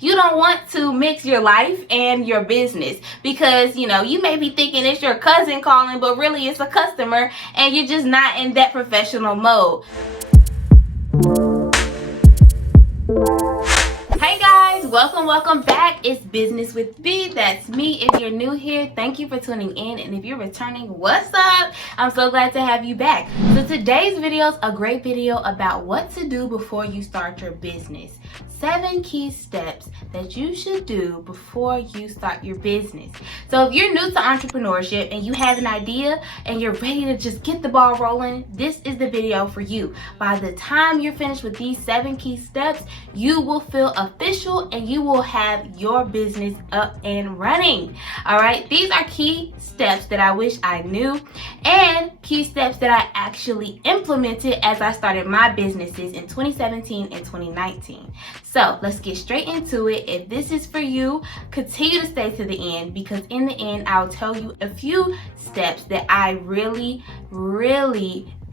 You don't want to mix your life and your business because, you may be thinking it's your cousin calling, but really it's a customer and you're just not in that professional mode. Hey guys, welcome back. It's Business with B. That's me. If you're new here, thank you for tuning in, and if you're returning, what's up? I'm so glad to have you back. So today's video is a great video about what to do before you start your business. 7 key steps that you should do before you start your business. So if you're new to entrepreneurship and you have an idea and you're ready to just get the ball rolling, this is the video for you. By the time you're finished with these 7 key steps, you will feel official and you will have your business up and running. All right, these are key steps that I wish I knew and key steps that I actually implemented as I started my businesses in 2017 and 2019. So let's get straight into it. If this is for you, continue to stay to the end, because in the end, I'll tell you a few steps that I really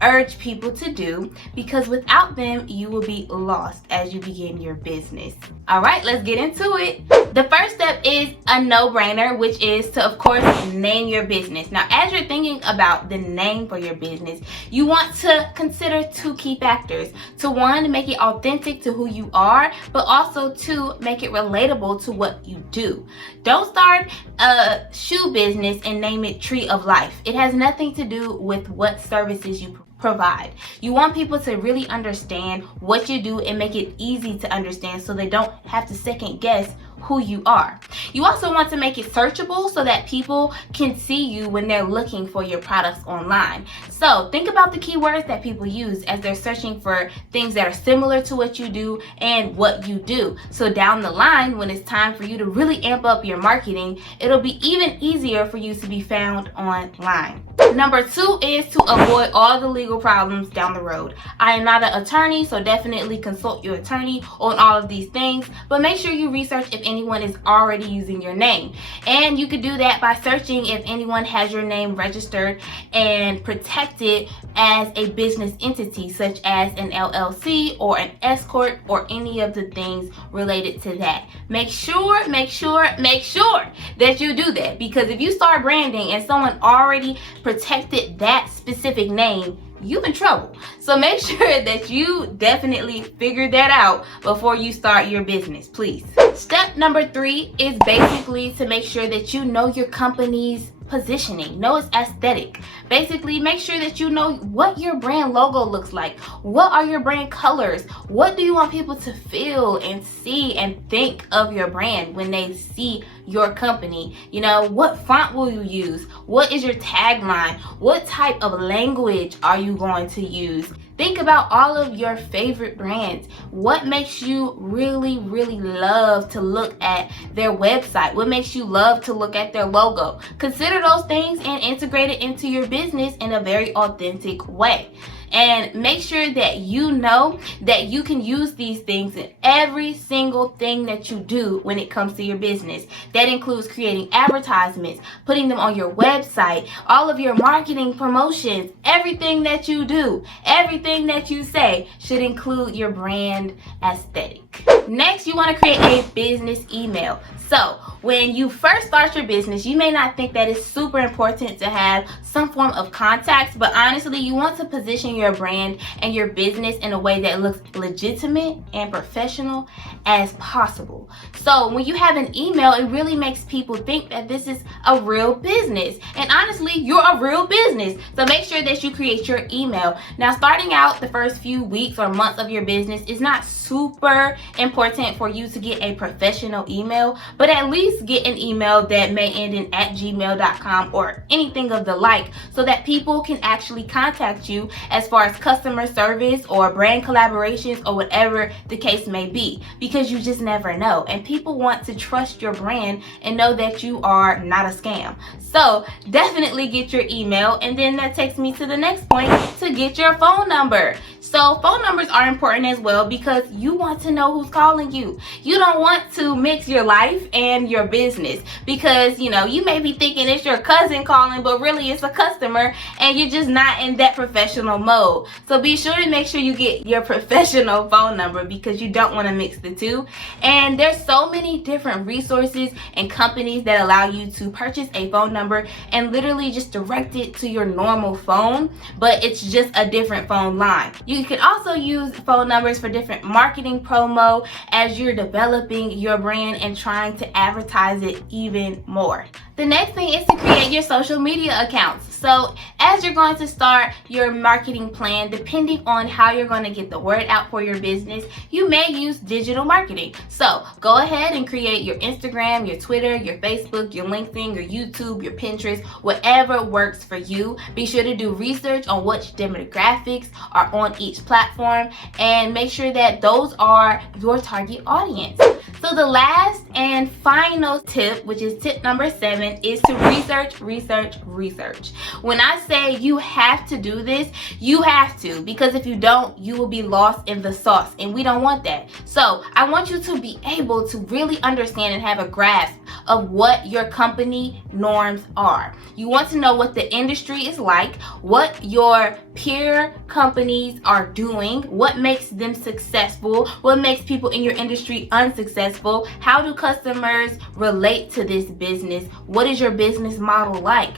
urge people to do, because without them, you will be lost as you begin your business. All right, let's get into it. The first step is a no-brainer, which is to, of course, name your business. Now, as you're thinking about the name for your business, you want to consider 2 key factors. To one, make it authentic to who you are, but also 2, make it relatable to what you do. Don't start a shoe business and name it Tree of Life. It has nothing to do with what services you provide. You want people to really understand what you do and make it easy to understand so they don't have to second guess who you are. You also want to make it searchable so that people can see you when they're looking for your products online. So think about the keywords that people use as they're searching for things that are similar to what you do and what you do. So down the line, when it's time for you to really amp up your marketing, it'll be even easier for you to be found online. Number 2 is to avoid all the legal problems down the road. I am not an attorney, so definitely consult your attorney on all of these things, but make sure you research if anyone is already using your name. And you could do that by searching if anyone has your name registered and protected as a business entity, such as an LLC or an S corp or any of the things related to that. Make sure that you do that, because if you start branding and someone already protected that specific name, you in trouble. So make sure that you definitely figure that out before you start your business, please. Step number 3 is basically to make sure that you know your company's positioning. Know its aesthetic. Basically, make sure that you know what your brand logo looks like. What are your brand colors? What do you want people to feel and see and think of your brand when they see your company? What font will you use? What is your tagline? What type of language are you going to use? Think about all of your favorite brands. What makes you really love to look at their website? What makes you love to look at their logo? Consider those things and integrate it into your business in a very authentic way. And make sure that you know that you can use these things in every single thing that you do when it comes to your business. That includes creating advertisements, putting them on your website, all of your marketing promotions, everything that you do, everything that you say should include your brand aesthetic. Next, you want to create a business email. So when you first start your business, you may not think that it's super important to have some form of contacts, but honestly, you want to position your brand and your business in a way that looks legitimate and professional as possible. So when you have an email, it really makes people think that this is a real business. And honestly, you're a real business. So make sure that you create your email. Now, starting out the first few weeks or months of your business is not super important for you to get a professional email, but at least get an email that may end in @gmail.com or anything of the like, so that people can actually contact you as far as customer service or brand collaborations or whatever the case may be, because you just never know. And people want to trust your brand and know that you are not a scam. So definitely get your email. And then that takes me to the next point, to get your phone number. So phone numbers are important as well because you want to know who's calling you. You don't want to mix your life and your business because, you may be thinking it's your cousin calling, but really it's a customer and you're just not in that professional mode. So be sure to make sure you get your professional phone number because you don't want to mix the two. And there's so many different resources and companies that allow you to purchase a phone number and literally just direct it to your normal phone, but it's just a different phone line. You can also use phone numbers for different marketing promo as you're developing your brand and trying to advertise it even more. The next thing is to create your social media accounts. So as you're going to start your marketing plan, depending on how you're going to get the word out for your business, you may use digital marketing. So go ahead and create your Instagram, your Twitter, your Facebook, your LinkedIn, your YouTube, your Pinterest, whatever works for you. Be sure to do research on which demographics are on each platform and make sure that those are your target audience. So the last and final tip, which is tip number 7, is to research. When I say you have to do this, you have to, because if you don't, you will be lost in the sauce, and we don't want that. So I want you to be able to really understand and have a grasp of what your company norms are. You want to know what the industry is like, what your peer companies are doing, what makes them successful, what makes people in your industry unsuccessful, how do customers relate to this business, what is your business model like,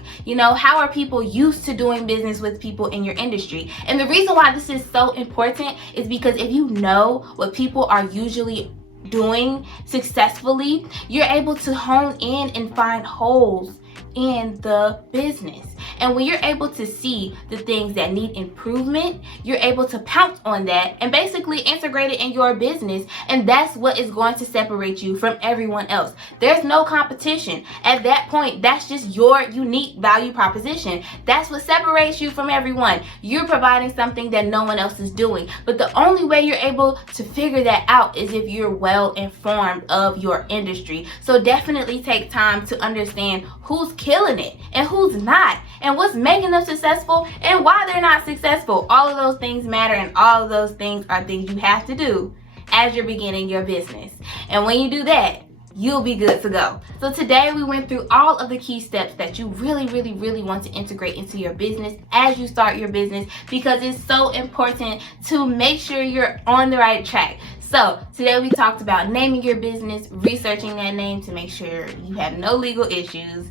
how are people used to doing business with people in your industry. And the reason why this is so important is because if you know what people are usually doing successfully, you're able to hone in and find holes in the business. And when you're able to see the things that need improvement, you're able to pounce on that and basically integrate it in your business. And that's what is going to separate you from everyone else. There's no competition. At that point, that's just your unique value proposition. That's what separates you from everyone. You're providing something that no one else is doing. But the only way you're able to figure that out is if you're well informed of your industry. So definitely take time to understand who's killing it and who's not, and what's making them successful and why they're not successful. All of those things matter, and all of those things are things you have to do as you're beginning your business. And when you do that, you'll be good to go. So today we went through all of the key steps that you really want to integrate into your business as you start your business, because it's so important to make sure you're on the right track. So today we talked about naming your business, researching that name to make sure you have no legal issues,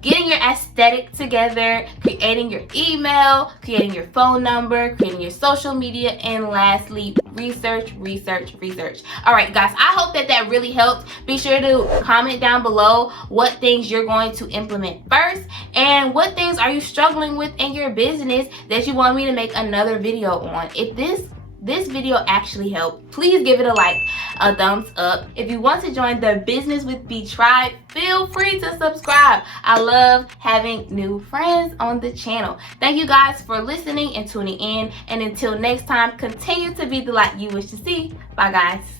getting your aesthetic together, creating your email, creating your phone number, creating your social media, and lastly, research. All right, guys, I hope that really helped. Be sure to comment down below what things you're going to implement first and what things are you struggling with in your business that you want me to make another video on. If this video actually helped, please give it a like, a thumbs up. If you want to join the Business with B tribe, feel free to subscribe. I love having new friends on the channel. Thank you guys for listening and tuning in. And until next time, continue to be the light you wish to see. Bye, guys.